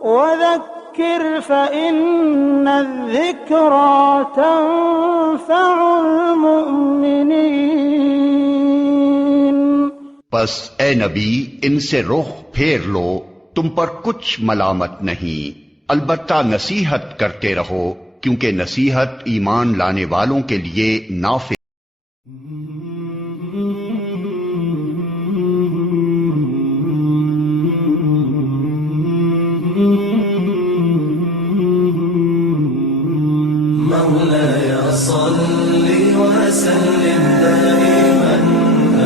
وذكر فإن الذكرى تنفع المؤمنين۔ پس اے نبی ان سے رخ پھیر لو، تم پر کچھ ملامت نہیں، البتہ نصیحت کرتے رہو، کیونکہ نصیحت ایمان لانے والوں کے لیے نافع۔ مولاي صل وسلم دائما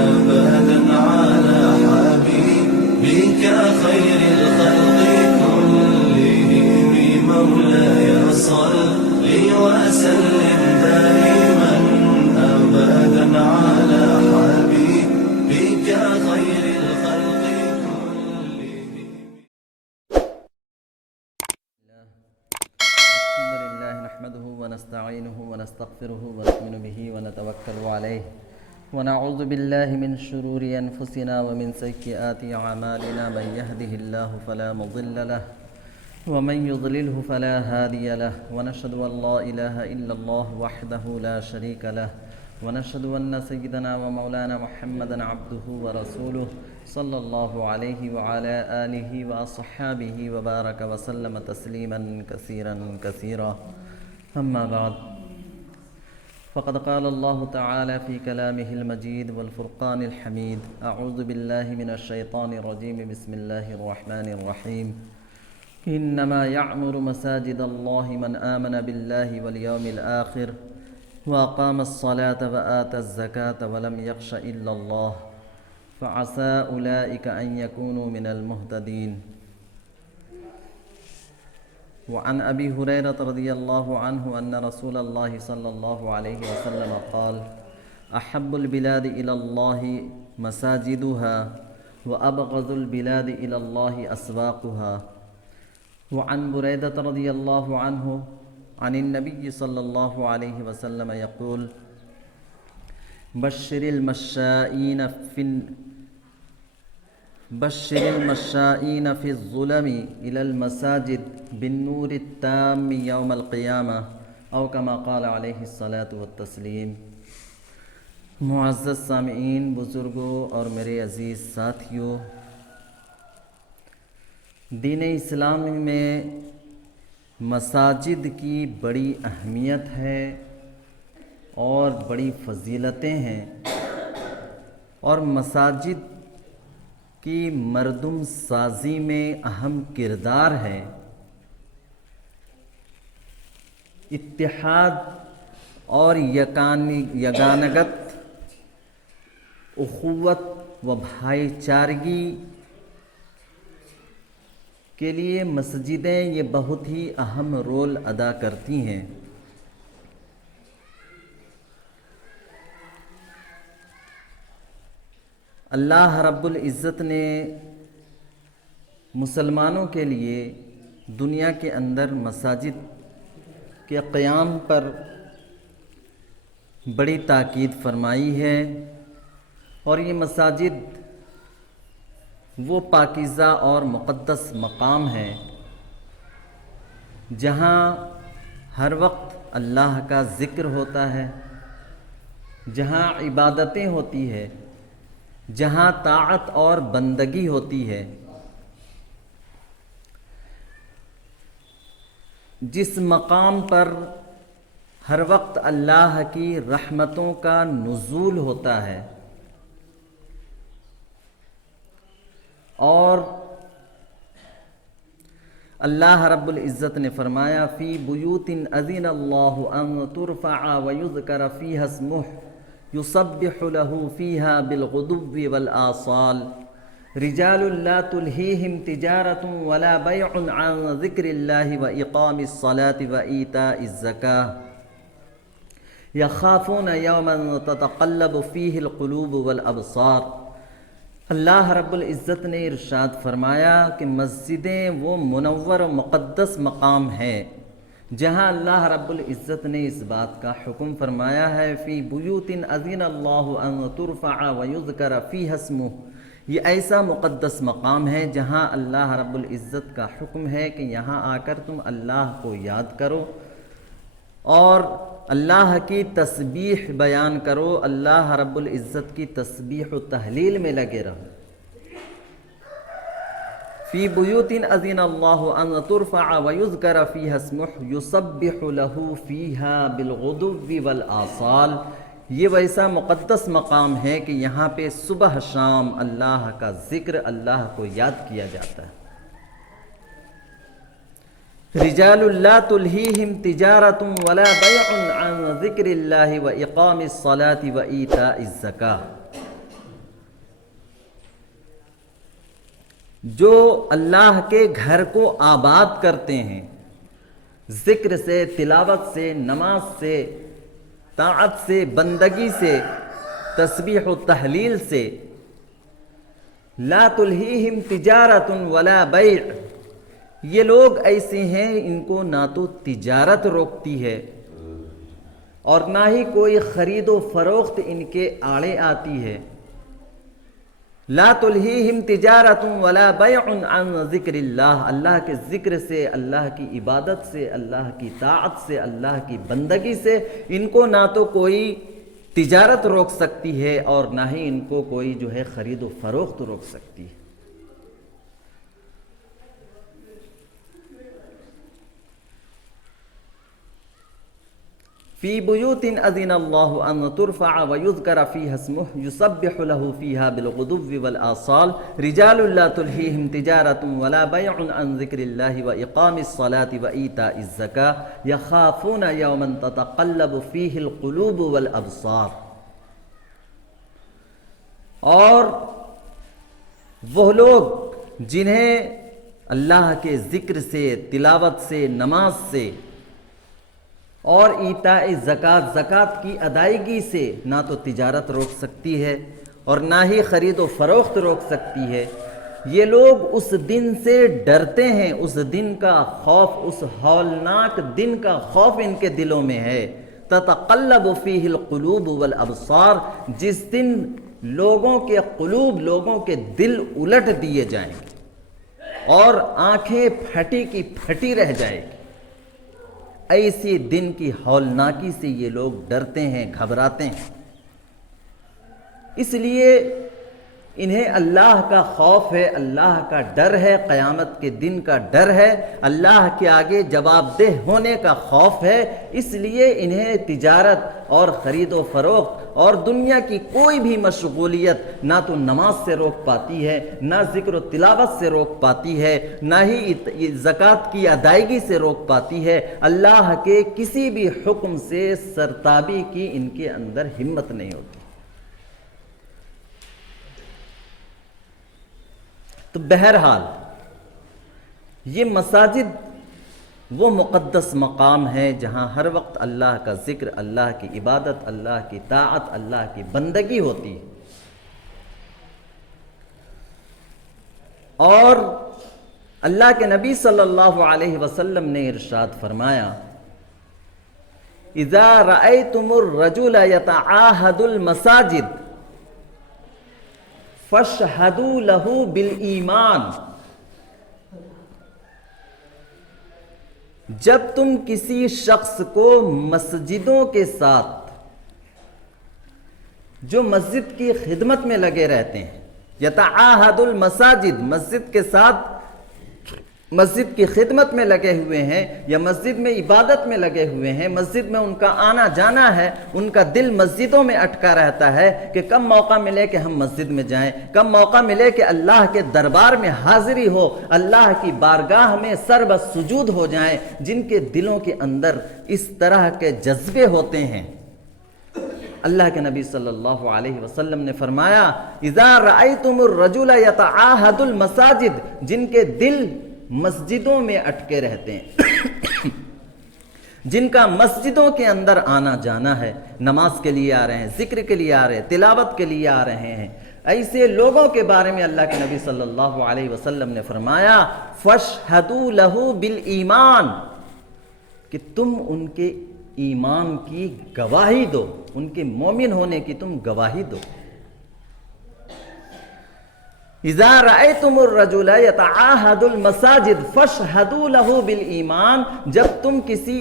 أبدا على حبيبك خير الخلق كلهم۔ مولاي صل وسلم دائما أبدا على حبيبك خير الخلق كلهم۔ الحمد لله نحمده ونستعينه ونستغفره ونؤمن به ونتوكل عليه ونعوذ بالله من شرور أنفسنا ومن سيئات أعمالنا، من يهده الله فلا مضل له ومن يضلله فلا هادي له، ونشهد أن لا إله إلا الله وحده لا شريك له، ونشهد أن سيدنا ومولانا محمدا عبده ورسوله صلى الله عليه وعلى آله وأصحابه وبارك وسلم تسليما كثيرا كثيرا، أما بعد، فقد قال الله تعالى في كلامه المجيد والفرقان الحميد: أعوذ بالله من الشيطان الرجيم، بسم الله الرحمن الرحيم، إنما يعمر مساجد الله من آمن بالله واليوم الآخر وأقام الصلاة وآتى الزكاة ولم يخش إلا الله فعسى أولئك أن يكونوا من المهتدين۔ وعن أبي هريرة رضي الله عنه أن رسول الله صلى الله عليه وسلم قال: أحب البلاد إلى الله مساجدها وأبغض البلاد إلى الله أسواقها۔ وعن بريدة رضي الله عنه عن النبي صلى الله عليه وسلم يقول: بشر المشائين في الظلم إلى المساجد بالنور التام يوم القيامة، أو كما قال عليه الصلاة والتسليم۔ معزز سامعین، بزرگوں اور میرے عزیز ساتھیوں، دین اسلام میں مساجد کی بڑی اہمیت ہے اور بڑی فضیلتیں ہیں، اور مساجد کی مردم سازی میں اہم کردار ہے۔ اتحاد اور یگانگت، اخوت و بھائی چارگی کے لیے مسجدیں یہ بہت ہی اہم رول ادا کرتی ہیں۔ اللہ رب العزت نے مسلمانوں کے لیے دنیا کے اندر مساجد کے قیام پر بڑی تاکید فرمائی ہے، اور یہ مساجد وہ پاکیزہ اور مقدس مقام ہے جہاں ہر وقت اللہ کا ذکر ہوتا ہے، جہاں عبادتیں ہوتی ہے، جہاں طاعت اور بندگی ہوتی ہے۔ جس مقام پر ہر وقت اللہ کی رحمتوں کا نزول ہوتا ہے، اور اللہ رب العزت نے فرمایا: فی بیوت اذن اللہ ان ترفع ویذکر فیہا اسمہ یسبح لہ فیہا بالغدو والآصال رجال لا تلہیہم تجارۃ ولا بیع عن ذکر اللہ واقام الصلاۃ وایتاء الزکاۃ یخافون یوما تتقلب فیہ القلوب والابصار۔ اللہ رب العزت نے ارشاد فرمایا کہ مسجدیں وہ منور و مقدس مقام ہے جہاں اللہ رب العزت نے اس بات کا حکم فرمایا ہے: فی بیوت اذن اللہ ان ترفع ویذکر فیہا اسمہ، یہ ایسا مقدس مقام ہے جہاں اللہ رب العزت کا حکم ہے کہ یہاں آ کر تم اللہ کو یاد کرو اور اللہ کی تسبیح بیان کرو، اللہ رب العزت کی تسبیح و تحلیل میں لگے رہو۔ فی بیوت اذن اللہ ان ترفع ویذکر فیہا اسمہ یسبح لہ فیہا بالغدو والآصال۔ یہ ویسا مقدس مقام ہے کہ یہاں پہ صبح شام اللہ کا ذکر، اللہ کو یاد کیا جاتا ہے۔ رجال لا تلہیہم تجارت ولا بیع عن ذکر اللہ واقام الصلاة وایتاء الزکاۃ۔ جو اللہ کے گھر کو آباد کرتے ہیں ذکر سے، تلاوت سے، نماز سے، طاعت سے، بندگی سے، تسبیح و تحلیل سے، لا تلہیہم تجارت ولا بیع، یہ لوگ ایسے ہیں ان کو نہ تو تجارت روکتی ہے اور نہ ہی کوئی خرید و فروخت ان کے آڑے آتی ہے۔ لا تلہیہم تجارت ولا بیع عن ذکر اللہ، اللہ کے ذکر سے، اللہ کی عبادت سے، اللہ کی طاعت سے، اللہ کی بندگی سے ان کو نہ تو کوئی تجارت روک سکتی ہے اور نہ ہی ان کو کوئی جو ہے خرید و فروخت روک سکتی ہے۔ فی بیوت اذن اللہ ان ترفع ویذکر فیہا اسمہ یسبح لہ فیہا بالغدو والآصال۔ رجال لا تلہیہم تجارت ولا بیع عن ذکر اللہ واقام الصلاة وایتاء الزکاۃ یخافون یوما تتقلب فیہ القلوب والابصار۔ اور وہ لوگ جنہیں اللہ کے ذکر سے، تلاوت سے، نماز سے اور ایتاء زکوٰۃ، زکوٰۃ کی ادائیگی سے نہ تو تجارت روک سکتی ہے اور نہ ہی خرید و فروخت روک سکتی ہے، یہ لوگ اس دن سے ڈرتے ہیں، اس دن کا خوف، اس ہولناک دن کا خوف ان کے دلوں میں ہے۔ تتقلب فیہ القلوب والابصار، جس دن لوگوں کے قلوب، لوگوں کے دل الٹ دیے جائیں اور آنکھیں پھٹی کی پھٹی رہ جائے گی، ایسی دن کی ہولناکی سے یہ لوگ ڈرتے ہیں، گھبراتے ہیں۔ اس لیے انہیں اللہ کا خوف ہے، اللہ کا ڈر ہے، قیامت کے دن کا ڈر ہے، اللہ کے آگے جواب دہ ہونے کا خوف ہے، اس لیے انہیں تجارت اور خرید و فروخت اور دنیا کی کوئی بھی مشغولیت نہ تو نماز سے روک پاتی ہے، نہ ذکر و تلاوت سے روک پاتی ہے، نہ ہی زکوٰۃ کی ادائیگی سے روک پاتی ہے۔ اللہ کے کسی بھی حکم سے سرتابی کی ان کے اندر ہمت نہیں ہوتی۔ تو بہرحال یہ مساجد وہ مقدس مقام ہے جہاں ہر وقت اللہ کا ذکر، اللہ کی عبادت، اللہ کی طاعت، اللہ کی بندگی ہوتی ہے۔ اور اللہ کے نبی صلی اللہ علیہ وسلم نے ارشاد فرمایا، اذا رأيتم الرجل يتعاهد المساجد فاشهدوا له بالایمان، جب تم کسی شخص کو مسجدوں کے ساتھ جو مسجد کی خدمت میں لگے رہتے ہیں، یتعاہد المساجد، مسجد کے ساتھ، مسجد کی خدمت میں لگے ہوئے ہیں یا مسجد میں عبادت میں لگے ہوئے ہیں، مسجد میں ان کا آنا جانا ہے، ان کا دل مسجدوں میں اٹکا رہتا ہے کہ کب موقع ملے کہ ہم مسجد میں جائیں، کب موقع ملے کہ اللہ کے دربار میں حاضری ہو، اللہ کی بارگاہ میں سر بسجود ہو جائیں، جن کے دلوں کے اندر اس طرح کے جذبے ہوتے ہیں۔ اللہ کے نبی صلی اللہ علیہ وسلم نے فرمایا، اذا رأیتم الرجل یتعاہد المساجد، جن کے دل مسجدوں میں اٹکے رہتے ہیں، جن کا مسجدوں کے اندر آنا جانا ہے، نماز کے لیے آ رہے ہیں، ذکر کے لیے آ رہے ہیں، تلاوت کے لیے آ رہے ہیں، ایسے لوگوں کے بارے میں اللہ کے نبی صلی اللہ علیہ وسلم نے فرمایا، فاشہدوا لہ بالایمان، کہ تم ان کے ایمان کی گواہی دو، ان کے مومن ہونے کی تم گواہی دو۔ اذا رأيتم الرجل يتعاهد المساجد فاشهدوا له بالایمان، جب تم کسی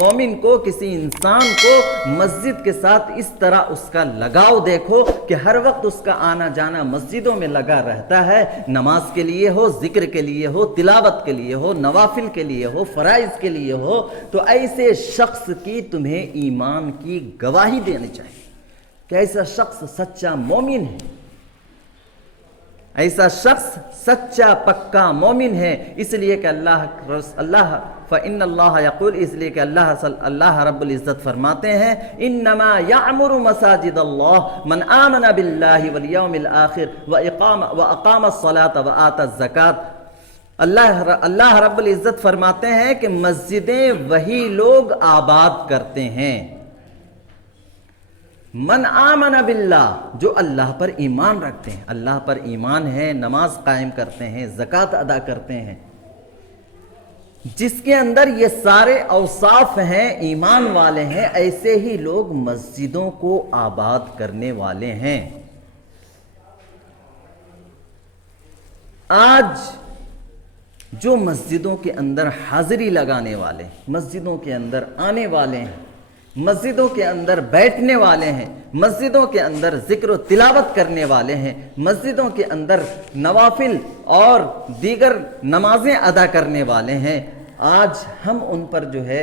مومن کو، کسی انسان کو مسجد کے ساتھ اس طرح اس کا لگاؤ دیکھو کہ ہر وقت اس کا آنا جانا مسجدوں میں لگا رہتا ہے، نماز کے لیے ہو، ذکر کے لیے ہو، تلاوت کے لیے ہو، نوافل کے لیے ہو، فرائض کے لیے ہو، تو ایسے شخص کی تمہیں ایمان کی گواہی دینی چاہیے کہ ایسا شخص سچا مومن ہے، ایسا شخص سچا پکا مومن ہے، اس لیے کہ اللہ فإن اللہ یقول، اس لیے کہ اللہ رب العزت فرماتے ہیں انما یعمر مساجد اللہ من آمن باللہ والیوم الآخر واقام الصلاۃ وآتى الزکاۃ۔ اللہ رب العزت فرماتے ہیں کہ مسجدیں وہی لوگ آباد کرتے ہیں، من آمن باللہ، جو اللہ پر ایمان رکھتے ہیں، اللہ پر ایمان ہے، نماز قائم کرتے ہیں، زکوٰۃ ادا کرتے ہیں، جس کے اندر یہ سارے اوصاف ہیں، ایمان والے ہیں، ایسے ہی لوگ مسجدوں کو آباد کرنے والے ہیں۔ آج جو مسجدوں کے اندر حاضری لگانے والے، مسجدوں کے اندر آنے والے ہیں، مسجدوں کے اندر بیٹھنے والے ہیں، مسجدوں کے اندر ذکر و تلاوت کرنے والے ہیں، مسجدوں کے اندر نوافل اور دیگر نمازیں ادا کرنے والے ہیں، آج ہم ان پر جو ہے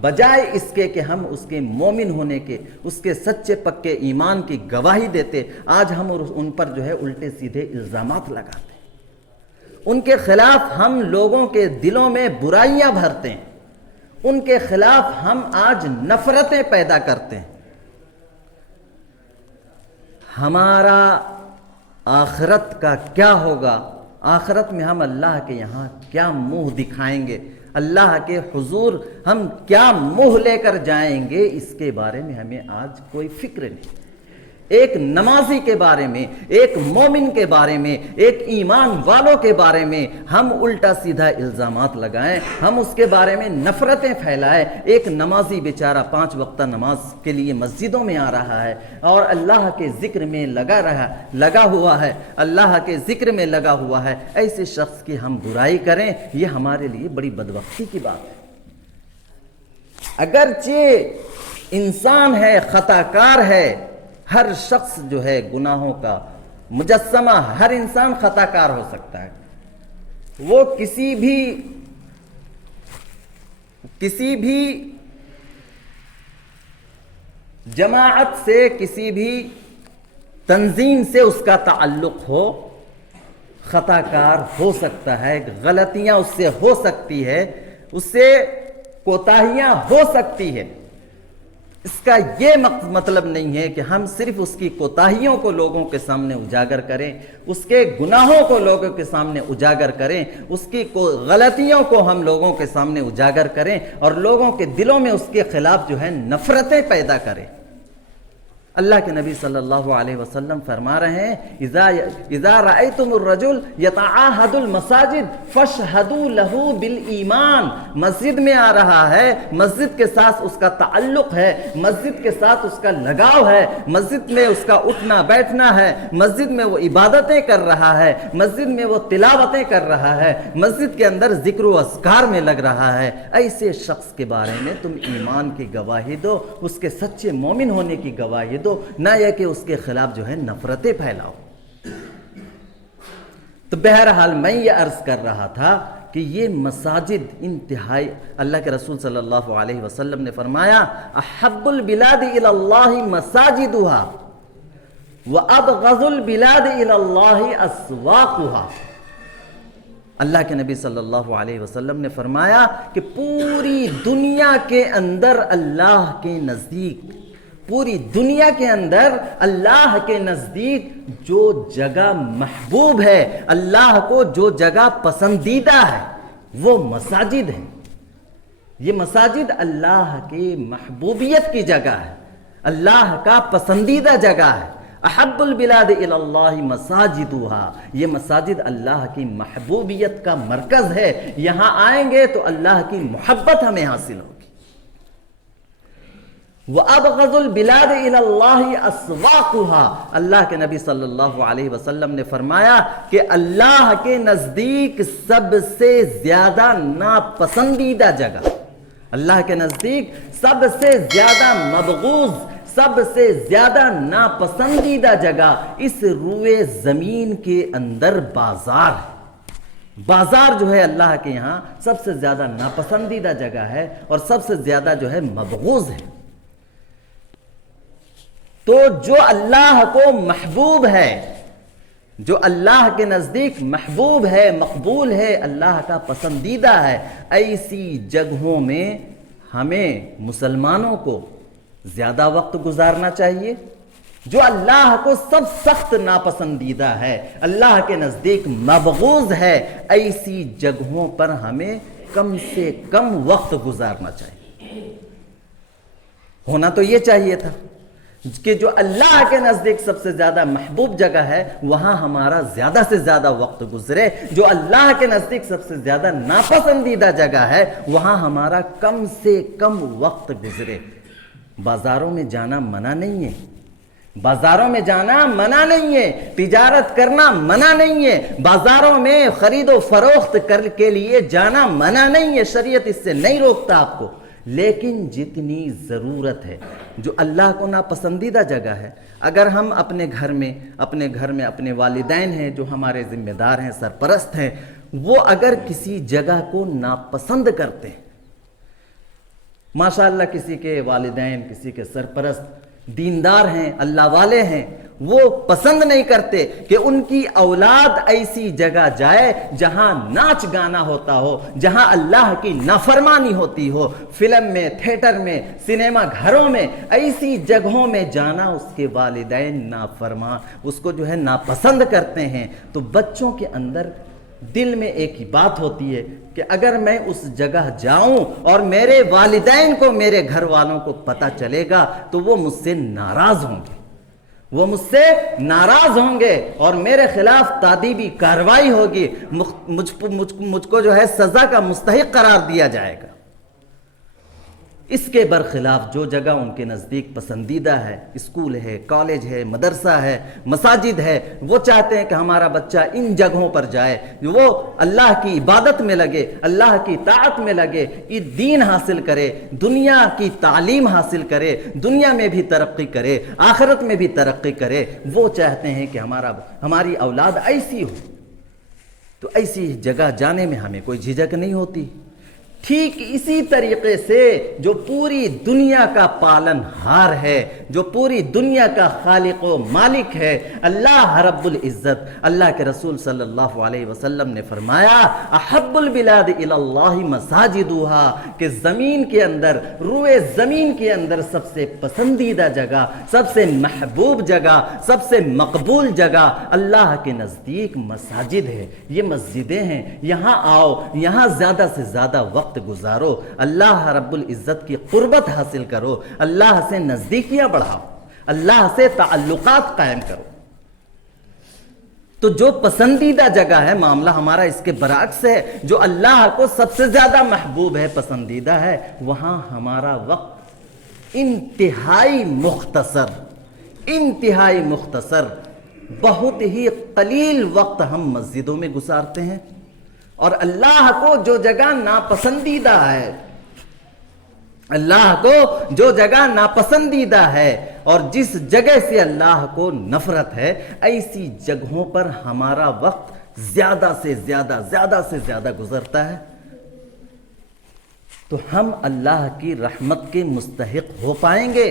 بجائے اس کے کہ ہم اس کے مومن ہونے کے، اس کے سچے پکے ایمان کی گواہی دیتے، آج ہم ان پر جو ہے الٹے سیدھے الزامات لگاتے ہیں، ان کے خلاف ہم لوگوں کے دلوں میں برائیاں بھرتے ہیں، ان کے خلاف ہم آج نفرتیں پیدا کرتے ہیں۔ ہمارا آخرت کا کیا ہوگا؟ آخرت میں ہم اللہ کے یہاں کیا منہ دکھائیں گے؟ اللہ کے حضور ہم کیا منہ لے کر جائیں گے؟ اس کے بارے میں ہمیں آج کوئی فکر نہیں۔ ایک نمازی کے بارے میں، ایک مومن کے بارے میں، ایک ایمان والوں کے بارے میں ہم الٹا سیدھا الزامات لگائیں، ہم اس کے بارے میں نفرتیں پھیلائیں۔ ایک نمازی بیچارہ 5 وقتہ نماز کے لیے مسجدوں میں آ رہا ہے اور اللہ کے ذکر میں لگا ہوا ہے، اللہ کے ذکر میں لگا ہوا ہے، ایسے شخص کی ہم برائی کریں، یہ ہمارے لیے بڑی بدبختی کی بات ہے۔ اگرچہ انسان ہے، خطا کار ہے، ہر شخص جو ہے گناہوں کا مجسمہ، ہر انسان خطا کار ہو سکتا ہے، وہ کسی بھی جماعت سے، کسی بھی تنظیم سے اس کا تعلق ہو، خطا کار ہو سکتا ہے، غلطیاں اس سے ہو سکتی ہے، اس سے کوتاہیاں ہو سکتی ہے۔ اس کا یہ مطلب نہیں ہے کہ ہم صرف اس کی کوتاہیوں کو لوگوں کے سامنے اجاگر کریں، اس کے گناہوں کو لوگوں کے سامنے اجاگر کریں، اس کی غلطیوں کو ہم لوگوں کے سامنے اجاگر کریں اور لوگوں کے دلوں میں اس کے خلاف جو ہے نفرتیں پیدا کریں۔ اللہ کے نبی صلی اللہ علیہ وسلم فرما رہے ہیں اذا رأیتم الرجل یتعاہد المساجد فاشہدوا لہ بالایمان، مسجد میں آ رہا ہے، مسجد کے ساتھ اس کا تعلق ہے، مسجد کے ساتھ اس کا لگاؤ ہے، مسجد میں اس کا اٹھنا بیٹھنا ہے، مسجد میں وہ عبادتیں کر رہا ہے، مسجد میں وہ تلاوتیں کر رہا ہے، مسجد کے اندر ذکر و اذکار میں لگ رہا ہے، ایسے شخص کے بارے میں تم ایمان کی گواہی دو، اس کے سچے مومن ہونے کی گواہی دو، نہ یہ کہ اس کے خلاف جو ہے نفرتیں پھیلاؤ۔ تو بہرحال میں یہ عرض کر رہا تھا کہ یہ مساجد انتہائی، اللہ کے رسول صلی اللہ علیہ وسلم نے فرمایا احب البلاد الی اللہ مساجدها وابغض البلاد الی اللہ اسواقها۔ اللہ کے نبی صلی اللہ علیہ وسلم نے فرمایا کہ پوری دنیا کے اندر اللہ کے نزدیک، پوری دنیا کے اندر اللہ کے نزدیک جو جگہ محبوب ہے، اللہ کو جو جگہ پسندیدہ ہے، وہ مساجد ہیں۔ یہ مساجد اللہ کی محبوبیت کی جگہ ہے، اللہ کا پسندیدہ جگہ ہے۔ احب البلاد الی اللہ مساجدها، یہ مساجد اللہ کی محبوبیت کا مرکز ہے، یہاں آئیں گے تو اللہ کی محبت ہمیں حاصل ہوگی۔ وَأَبْغَضُ الْبِلَادِ إِلَى اللَّهِ أَسْوَاقُهَا، اللہ کے نبی صلی اللہ علیہ وسلم نے فرمایا کہ اللہ کے نزدیک سب سے زیادہ ناپسندیدہ جگہ، اللہ کے نزدیک سب سے زیادہ مبغوض، سب سے زیادہ ناپسندیدہ جگہ اس روئے زمین کے اندر بازار ہے۔ بازار جو ہے اللہ کے یہاں سب سے زیادہ ناپسندیدہ جگہ ہے اور سب سے زیادہ جو ہے مبغوض ہے۔ تو جو اللہ کو محبوب ہے، جو اللہ کے نزدیک محبوب ہے، مقبول ہے، اللہ کا پسندیدہ ہے، ایسی جگہوں میں ہمیں مسلمانوں کو زیادہ وقت گزارنا چاہیے۔ جو اللہ کو سب سخت ناپسندیدہ ہے، اللہ کے نزدیک مبغوض ہے، ایسی جگہوں پر ہمیں کم سے کم وقت گزارنا چاہیے۔ ہونا تو یہ چاہیے تھا کہ جو اللہ کے نزدیک سب سے زیادہ محبوب جگہ ہے وہاں ہمارا زیادہ سے زیادہ وقت گزرے، جو اللہ کے نزدیک سب سے زیادہ ناپسندیدہ جگہ ہے وہاں ہمارا کم سے کم وقت گزرے۔ بازاروں میں جانا منع نہیں ہے، بازاروں میں جانا منع نہیں ہے، تجارت کرنا منع نہیں ہے، بازاروں میں خرید و فروخت کے لیے جانا منع نہیں ہے، شریعت اس سے نہیں روکتا آپ کو، لیکن جتنی ضرورت ہے۔ جو اللہ کو ناپسندیدہ جگہ ہے، اگر ہم اپنے گھر میں اپنے والدین ہیں جو ہمارے ذمہ دار ہیں، سرپرست ہیں، وہ اگر کسی جگہ کو ناپسند کرتے ہیں، ماشاءاللہ کسی کے والدین، کسی کے سرپرست دیندار ہیں، اللہ والے ہیں، وہ پسند نہیں کرتے کہ ان کی اولاد ایسی جگہ جائے جہاں ناچ گانا ہوتا ہو، جہاں اللہ کی نافرمانی ہوتی ہو، فلم میں، تھیٹر میں، سنیما گھروں میں، ایسی جگہوں میں جانا اس کے والدین نافرمان، اس کو جو ہے ناپسند کرتے ہیں۔ تو بچوں کے اندر دل میں ایک ہی بات ہوتی ہے کہ اگر میں اس جگہ جاؤں اور میرے والدین کو، میرے گھر والوں کو پتہ چلے گا تو وہ مجھ سے ناراض ہوں گے، وہ مجھ سے ناراض ہوں گے اور میرے خلاف تادیبی کارروائی ہوگی، مجھ کو جو ہے سزا کا مستحق قرار دیا جائے گا۔ اس کے برخلاف جو جگہ ان کے نزدیک پسندیدہ ہے، اسکول ہے، کالج ہے، مدرسہ ہے، مساجد ہے، وہ چاہتے ہیں کہ ہمارا بچہ ان جگہوں پر جائے، وہ اللہ کی عبادت میں لگے، اللہ کی طاعت میں لگے، دین حاصل کرے، دنیا کی تعلیم حاصل کرے، دنیا میں بھی ترقی کرے، آخرت میں بھی ترقی کرے۔ وہ چاہتے ہیں کہ ہماری اولاد ایسی ہو، تو ایسی جگہ جانے میں ہمیں کوئی جھجک نہیں ہوتی۔ ٹھیک اسی طریقے سے جو پوری دنیا کا پالن ہار ہے، جو پوری دنیا کا خالق و مالک ہے، اللہ رب العزت، اللہ کے رسول صلی اللہ علیہ وسلم نے فرمایا احب البلاد الی اللہ مساجدها، کہ زمین کے اندر، روئے زمین کے اندر سب سے پسندیدہ جگہ، سب سے محبوب جگہ، سب سے مقبول جگہ اللہ کے نزدیک مساجد ہے، یہ مسجدیں ہیں، یہاں آؤ، یہاں زیادہ سے زیادہ وقت گزارو، اللہ رب العزت کی قربت حاصل کرو، اللہ سے نزدیکیاں بڑھاؤ، اللہ سے تعلقات قائم کرو۔ تو جو پسندیدہ جگہ ہے، معاملہ ہمارا اس کے برعکس ہے، جو اللہ کو سب سے زیادہ محبوب ہے، پسندیدہ ہے، وہاں ہمارا وقت انتہائی مختصر، بہت ہی قلیل وقت ہم مسجدوں میں گزارتے ہیں، اور اللہ کو جو جگہ ناپسندیدہ ہے، اللہ کو جو جگہ ناپسندیدہ ہے اور جس جگہ سے اللہ کو نفرت ہے، ایسی جگہوں پر ہمارا وقت زیادہ سے زیادہ گزرتا ہے، تو ہم اللہ کی رحمت کے مستحق ہو پائیں گے،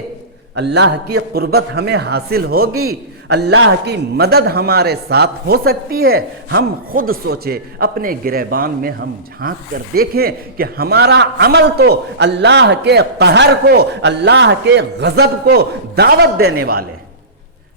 اللہ کی قربت ہمیں حاصل ہوگی، اللہ کی مدد ہمارے ساتھ ہو سکتی ہے۔ ہم خود سوچے، اپنے گریبان میں ہم جھانک کر دیکھیں کہ ہمارا عمل تو اللہ کے قہر کو، اللہ کے غضب کو دعوت دینے والے ہیں،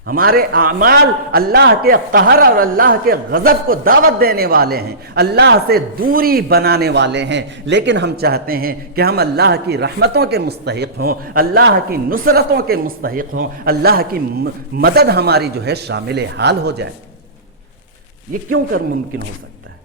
ہمارے اعمال اللہ کے قہر اور اللہ کے غضب کو دعوت دینے والے ہیں، اللہ سے دوری بنانے والے ہیں، لیکن ہم چاہتے ہیں کہ ہم اللہ کی رحمتوں کے مستحق ہوں، اللہ کی نصرتوں کے مستحق ہوں، اللہ کی مدد ہماری جو ہے شامل حال ہو جائے۔ یہ کیوں کر ممکن ہو سکتا ہے؟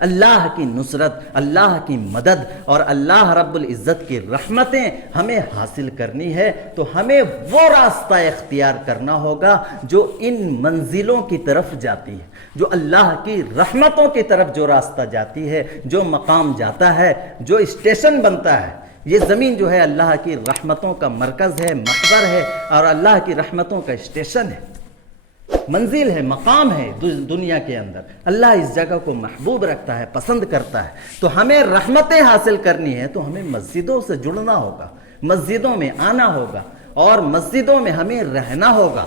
اللہ کی نصرت، اللہ کی مدد اور اللہ رب العزت کی رحمتیں ہمیں حاصل کرنی ہے تو ہمیں وہ راستہ اختیار کرنا ہوگا جو ان منزلوں کی طرف جاتی ہے، جو اللہ کی رحمتوں کی طرف جو راستہ جاتی ہے، جو مقام جاتا ہے، جو اسٹیشن بنتا ہے۔ یہ زمین جو ہے اللہ کی رحمتوں کا مرکز ہے، محور ہے اور اللہ کی رحمتوں کا اسٹیشن ہے، منزل ہے، مقام ہے دنیا کے اندر۔ اللہ اس جگہ کو محبوب رکھتا ہے، پسند کرتا ہے۔ تو ہمیں رحمتیں حاصل کرنی ہے تو ہمیں مسجدوں سے جڑنا ہوگا، مسجدوں میں آنا ہوگا اور مسجدوں میں ہمیں رہنا ہوگا،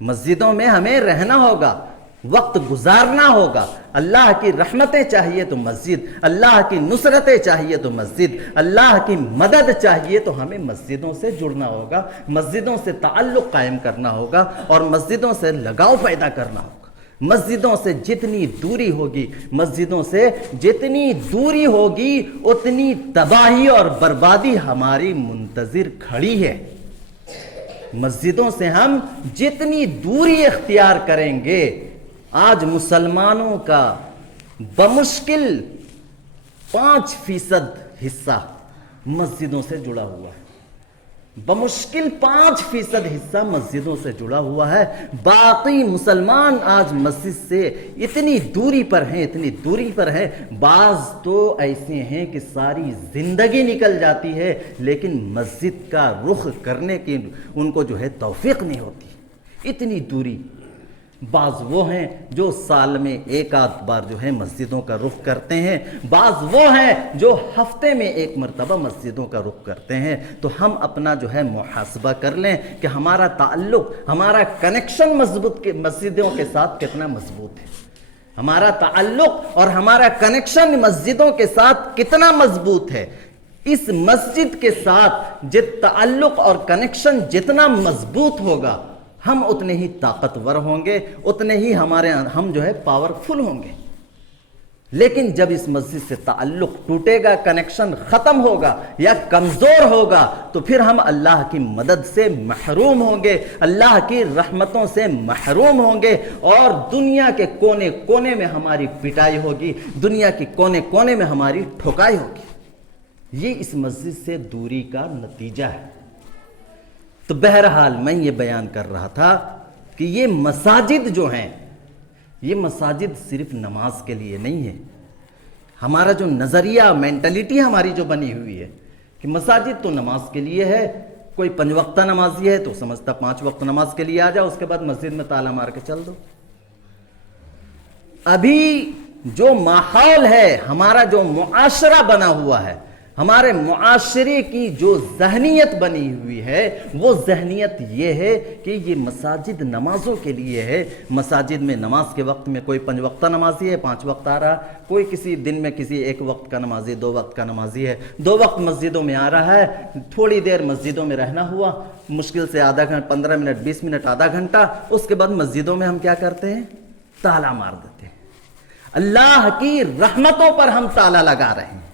مسجدوں میں ہمیں رہنا ہوگا، وقت گزارنا ہوگا۔ اللہ کی رحمتیں چاہیے تو مسجد، اللہ کی نصرتیں چاہیے تو مسجد، اللہ کی مدد چاہیے تو ہمیں مسجدوں سے جڑنا ہوگا، مسجدوں سے تعلق قائم کرنا ہوگا اور مسجدوں سے لگاؤ پیدا کرنا ہوگا۔ مسجدوں سے جتنی دوری ہوگی، مسجدوں سے جتنی دوری ہوگی اتنی تباہی اور بربادی ہماری منتظر کھڑی ہے۔ مسجدوں سے ہم جتنی دوری اختیار کریں گے، آج مسلمانوں کا بمشکل 5% حصہ مسجدوں سے جڑا ہوا ہے، بمشکل 5% حصہ مسجدوں سے جڑا ہوا ہے۔ باقی مسلمان آج مسجد سے اتنی دوری پر ہیں، اتنی دوری پر ہیں، بعض تو ایسے ہیں کہ ساری زندگی نکل جاتی ہے لیکن مسجد کا رخ کرنے کی ان کو جو ہے توفیق نہیں ہوتی، اتنی دوری۔ بعض وہ ہیں جو سال میں ایک آدھ بار جو ہے مسجدوں کا رخ کرتے ہیں، بعض وہ ہیں جو ہفتے میں ایک مرتبہ مسجدوں کا رخ کرتے ہیں۔ تو ہم اپنا جو ہے محاسبہ کر لیں کہ ہمارا تعلق، ہمارا کنیکشن مسجدوں کے ساتھ کتنا مضبوط ہے، ہمارا تعلق اور ہمارا کنیکشن مسجدوں کے ساتھ کتنا مضبوط ہے۔ اس مسجد کے ساتھ تعلق اور کنیکشن جتنا مضبوط ہوگا، ہم اتنے ہی طاقتور ہوں گے، اتنے ہی ہم جو ہے پاورفل ہوں گے۔ لیکن جب اس مسجد سے تعلق ٹوٹے گا، کنیکشن ختم ہوگا یا کمزور ہوگا تو پھر ہم اللہ کی مدد سے محروم ہوں گے، اللہ کی رحمتوں سے محروم ہوں گے اور دنیا کے کونے کونے میں ہماری پٹائی ہوگی، دنیا کے کونے کونے میں ہماری ٹھکائی ہوگی۔ یہ اس مسجد سے دوری کا نتیجہ ہے۔ تو بہرحال میں یہ بیان کر رہا تھا کہ یہ مساجد جو ہیں، یہ مساجد صرف نماز کے لیے نہیں ہے۔ ہمارا جو نظریہ، مینٹلٹی ہماری جو بنی ہوئی ہے کہ مساجد تو نماز کے لیے ہے، کوئی 5 وقتہ نمازی ہے تو سمجھتا 5 وقت نماز کے لیے آ جاؤ، اس کے بعد مسجد میں تالا مار کے چل دو۔ ابھی جو ماحول ہے، ہمارا جو معاشرہ بنا ہوا ہے، ہمارے معاشرے کی جو ذہنیت بنی ہوئی ہے، وہ ذہنیت یہ ہے کہ یہ مساجد نمازوں کے لیے ہے۔ مساجد میں نماز کے وقت میں کوئی 5 وقتہ نمازی ہے، 5 وقت آ رہا، کوئی کسی دن میں کسی 1 وقت کا نمازی، 2 وقت کا نمازی ہے، 2 وقت مسجدوں میں آ رہا ہے، تھوڑی دیر مسجدوں میں رہنا ہوا، مشکل سے آدھا گھنٹہ، 15 منٹ، 20 منٹ، آدھا گھنٹہ، اس کے بعد مسجدوں میں ہم کیا کرتے ہیں؟ تالا مار دیتے ہیں۔ اللہ کی رحمتوں پر ہم تالا لگا رہے ہیں،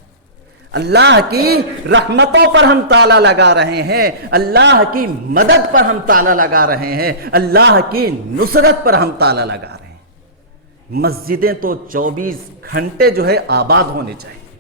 اللہ کی رحمتوں پر ہم تالا لگا رہے ہیں، اللہ کی مدد پر ہم تالا لگا رہے ہیں، اللہ کی نصرت پر ہم تالا لگا رہے ہیں۔ مسجدیں تو 24 گھنٹے جو ہے آباد ہونی چاہیے،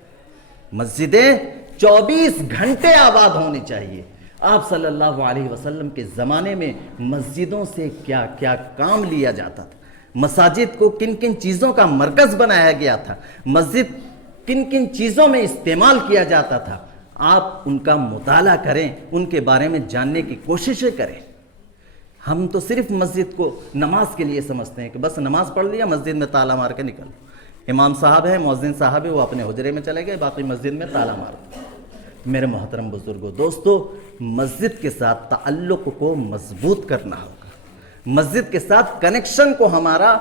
مسجدیں 24 گھنٹے آباد ہونی چاہیے۔ آپ صلی اللہ علیہ وسلم کے زمانے میں مسجدوں سے کیا کیا کام لیا جاتا تھا، مساجد کو کن کن چیزوں کا مرکز بنایا گیا تھا، مسجد کن کن چیزوں میں استعمال کیا جاتا تھا، آپ ان کا مطالعہ کریں، ان کے بارے میں جاننے کی کوششیں کریں۔ ہم تو صرف مسجد کو نماز کے لیے سمجھتے ہیں کہ بس نماز پڑھ لیا، مسجد میں تالا مار کے نکل، امام صاحب ہے، مؤذن صاحب ہے، وہ اپنے حجرے میں چلے گئے، باقی مسجد میں تالا مار۔ میرے محترم بزرگوں، دوستو، مسجد کے ساتھ تعلق کو مضبوط کرنا ہوگا، مسجد کے ساتھ کنیکشن کو ہمارا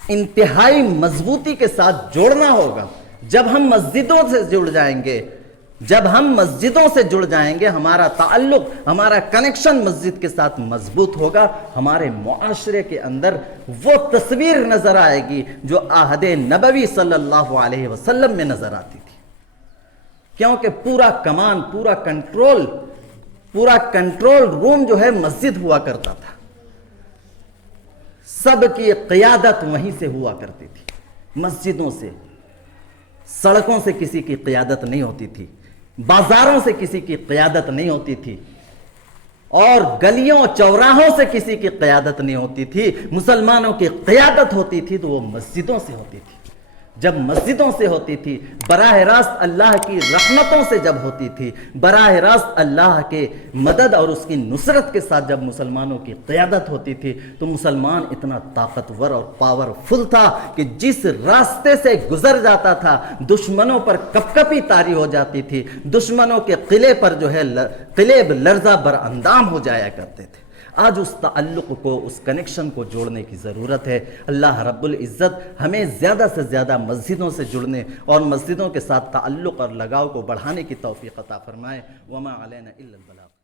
انتہائی مضبوطی کے ساتھ جوڑنا ہوگا۔ جب ہم مسجدوں سے جڑ جائیں گے، جب ہم مسجدوں سے جڑ جائیں گے، ہمارا تعلق، ہمارا کنیکشن مسجد کے ساتھ مضبوط ہوگا، ہمارے معاشرے کے اندر وہ تصویر نظر آئے گی جو عہد نبوی صلی اللہ علیہ وسلم میں نظر آتی تھی، کیونکہ پورا کمان، پورا کنٹرول روم جو ہے مسجد ہوا کرتا تھا، سب کی قیادت وہیں سے ہوا کرتی تھی، مسجدوں سے۔ سڑکوں سے کسی کی قیادت نہیں ہوتی تھی، بازاروں سے کسی کی قیادت نہیں ہوتی تھی، اور گلیوں چوراہوں سے کسی کی قیادت نہیں ہوتی تھی۔ مسلمانوں کی قیادت ہوتی تھی تو وہ مسجدوں سے ہوتی تھی۔ جب مسجدوں سے ہوتی تھی، براہ راست اللہ کی رحمتوں سے جب ہوتی تھی، براہ راست اللہ کے مدد اور اس کی نصرت کے ساتھ جب مسلمانوں کی قیادت ہوتی تھی، تو مسلمان اتنا طاقتور اور پاورفل تھا کہ جس راستے سے گزر جاتا تھا دشمنوں پر کپکپی طاری ہو جاتی تھی، دشمنوں کے قلعے پر جو ہے قلعے لرزہ بر اندام ہو جایا کرتے تھے۔ آج اس تعلق کو، اس کنیکشن کو جوڑنے کی ضرورت ہے۔ اللہ رب العزت ہمیں زیادہ سے زیادہ مسجدوں سے جڑنے اور مسجدوں کے ساتھ تعلق اور لگاؤ کو بڑھانے کی توفیق عطا فرمائے۔ وما علینا الا البلاغ۔